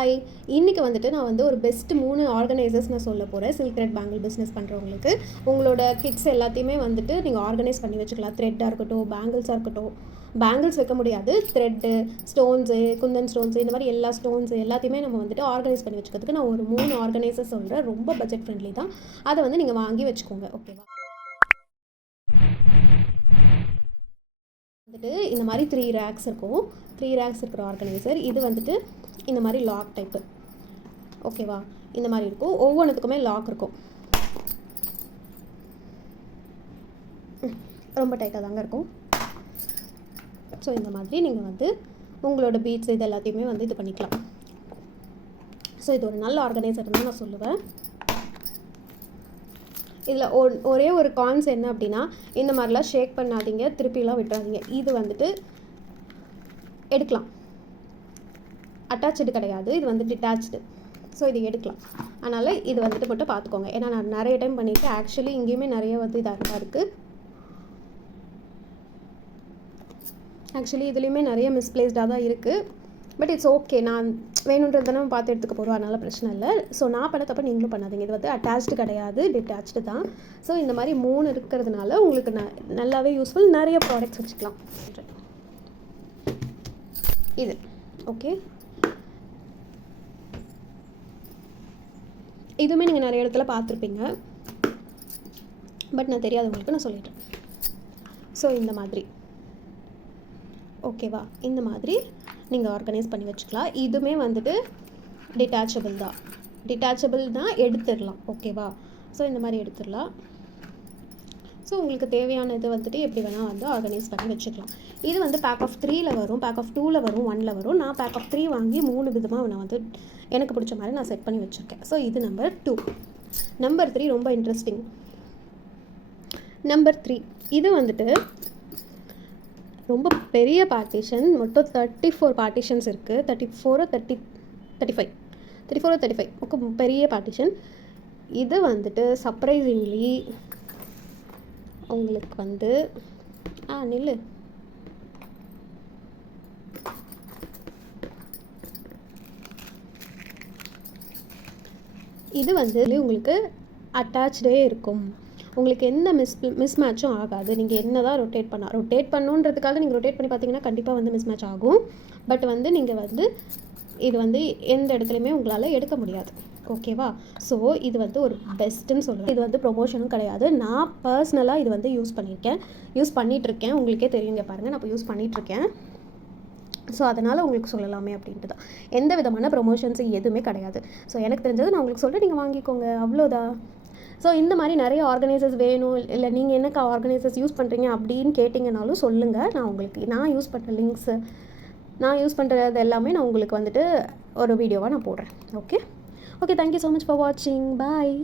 Hi, இன்றைக்கி வந்துட்டு நான் வந்து ஒரு பெஸ்ட்டு 3 ஆர்கனைசர்ஸ் நான் சொல்ல போகிறேன். சில்க் த்ரெட் பேங்கிள் பிஸ்னஸ் பண்ணுறவங்களுக்கு. உங்களோட கிட்ஸ் எல்லாத்தையுமே வந்துட்டு நீங்கள் ஆர்கனைஸ் பண்ணி வச்சுக்கலாம். த்ரெட்டாக இருக்கட்டும், பேங்கிள்ஸாக இருக்கட்டும். பேங்கிள்ஸ் வைக்க முடியாது, த்ரெட்டு, ஸ்டோன்ஸு, குந்தன் ஸ்டோன்ஸு, இந்த மாதிரி எல்லா ஸ்டோன்ஸு எல்லாத்தையுமே நம்ம வந்துட்டு ஆர்கனைஸ் பண்ணி வச்சுக்கிறதுக்கு நான் ஒரு 3 ஆர்கனைசர் சொல்கிறேன். ரொம்ப பட்ஜெட் ஃப்ரெண்ட்லி தான். அதை வந்து நீங்கள் வாங்கி வச்சுக்கோங்க, ஓகேவா? வந்துட்டு இந்த மாதிரி 3 ரேக்ஸ் இருக்கும். 3 ரேக்ஸ் இருக்கிற ஆர்கனைசர். இது வந்துட்டு இந்த மாதிரி லாக் டைப்பு, ஓகேவா? இந்த மாதிரி இருக்கும். ஒவ்வொன்றுத்துக்குமே லாக் இருக்கும். ரொம்ப டைட்டாக தாங்க இருக்கும். ஸோ இந்த மாதிரி நீங்கள் வந்து உங்களோட பீட்ஸ் இது எல்லாத்தையுமே வந்து இது பண்ணிக்கலாம். ஸோ இது ஒரு நல்ல ஆர்கனைசர் தான் நான் சொல்லுவேன். இதில் ஒரே ஒரு கான்ஸ் என்ன அப்படின்னா, இந்த மாதிரிலாம் ஷேக் பண்ணாதீங்க, திருப்பிலாம் விட்டுறாதீங்க. இது வந்துட்டு எடுக்கலாம், அட்டாச்சு கிடையாது, இது வந்து டிட்டாச்சு. ஸோ இது எடுக்கலாம். அதனால் இது வந்துட்டு மட்டும் பார்த்துக்கோங்க. ஏன்னா நான் நிறைய டைம் பண்ணியிருக்கேன். ஆக்சுவலி இங்கேயுமே நிறைய வந்து இதாக இருக்குது. ஆக்சுவலி இதுலேயுமே நிறைய மிஸ்பிளேஸ்டாக தான் இருக்குது. But it's okay. நான் வேணுன்றது நம்ம பார்த்து எடுத்துக்க போகிறோம், அதனால் பிரச்சனை இல்லை. ஸோ நான் பண்ண தப்ப நீங்களும் பண்ணாதீங்க. இது வந்து அட்டாச்சு கிடையாது, டிட்டாச்சு தான். ஸோ இந்த மாதிரி 3 இருக்கிறதுனால உங்களுக்கு நல்லாவே யூஸ்ஃபுல். நிறைய ப்ராடக்ட்ஸ் வச்சுக்கலாம். இது ஓகே. இதுவுமே நீங்கள் நிறைய இடத்துல பார்த்துருப்பீங்க, பட் நான் தெரியாதவங்களுக்கு நான் சொல்லிட்டேன். ஸோ இந்த மாதிரி ஓகேவா? இந்த மாதிரி நீங்கள் ஆர்கனைஸ் பண்ணி வச்சுக்கலாம். இதுவுமே வந்துட்டு டிட்டாச்சபிள் தான், எடுத்துடலாம், ஓகேவா? ஸோ இந்த மாதிரி எடுத்துடலாம். ஸோ உங்களுக்கு தேவையானது வந்துட்டு எப்படி வேணால் வந்து ஆர்கனைஸ் பண்ணி வச்சுக்கலாம். இது வந்து பேக் ஆஃப் 3ல் வரும், பேக் ஆஃப் 2ல் வரும், 1ல் வரும். நான் பேக் ஆஃப் 3 வாங்கி 3 விதமாக நான் வந்து எனக்கு பிடிச்ச மாதிரி நான் செட் பண்ணி வச்சுருக்கேன். ஸோ இது நம்பர் 2. நம்பர் 3 ரொம்ப இன்ட்ரெஸ்டிங். நம்பர் 3 இது வந்துட்டு ரொம்ப பெரிய பார்ட்டிஷன். மொத்தம் 34 பார்ட்டிஷன்ஸ் இருக்குது. 34 ஓகே, பெரிய பார்ட்டிஷன். இது வந்துட்டு சர்ப்ரைசிங்லி உங்களுக்கு வந்து நில்லு, இது வந்து உங்களுக்கு அட்டாச்சே இருக்கும். உங்களுக்கு எந்த மிஸ் மேட்சும் ஆகாது. நீங்கள் என்ன தான் ரொட்டேட் பண்ணுன்றதுக்காக நீங்கள் ரொட்டேட் பண்ணி பார்த்தீங்கன்னா கண்டிப்பாக வந்து மிஸ் மேட்ச் ஆகும். பட் வந்து நீங்கள் வந்து இது வந்து எந்த இடத்துலையுமே உங்களால் எடுக்க முடியாது, ஓகேவா? ஸோ இது வந்து ஒரு பெஸ்ட்டுன்னு சொல்லுவேன். இது வந்து ப்ரொமோஷனும் கிடையாது. நான் பர்சனலாக இது வந்து யூஸ் பண்ணிகிட்ருக்கேன். உங்களுக்கே தெரியுங்க, பாருங்கள், நான் இப்போ யூஸ் பண்ணிகிட்ருக்கேன். ஸோ அதனால் உங்களுக்கு சொல்லலாமே அப்படின்ட்டு தான். எந்த விதமான ப்ரொமோஷன்ஸ் எதுவுமே கிடையாது. ஸோ எனக்கு தெரிஞ்சது நான் உங்களுக்கு சொல்கிறேன், நீங்கள் வாங்கிக்கோங்க, அவ்வளோதான். ஸோ இந்த மாதிரி நிறைய ஆர்கனைசர்ஸ் வேணும், இல்லை நீங்கள் என்னக்கா ஆர்கனைசர்ஸ் யூஸ் பண்ணுறீங்க அப்படின்னு கேட்டிங்கனாலும் சொல்லுங்கள். நான் யூஸ் பண்ணுற லிங்க்ஸு, நான் யூஸ் பண்ணுறது எல்லாமே நான் உங்களுக்கு வந்துட்டு ஒரு வீடியோவாக நான் போடுறேன். Okay, thank you so much for வாட்சிங். பாய்.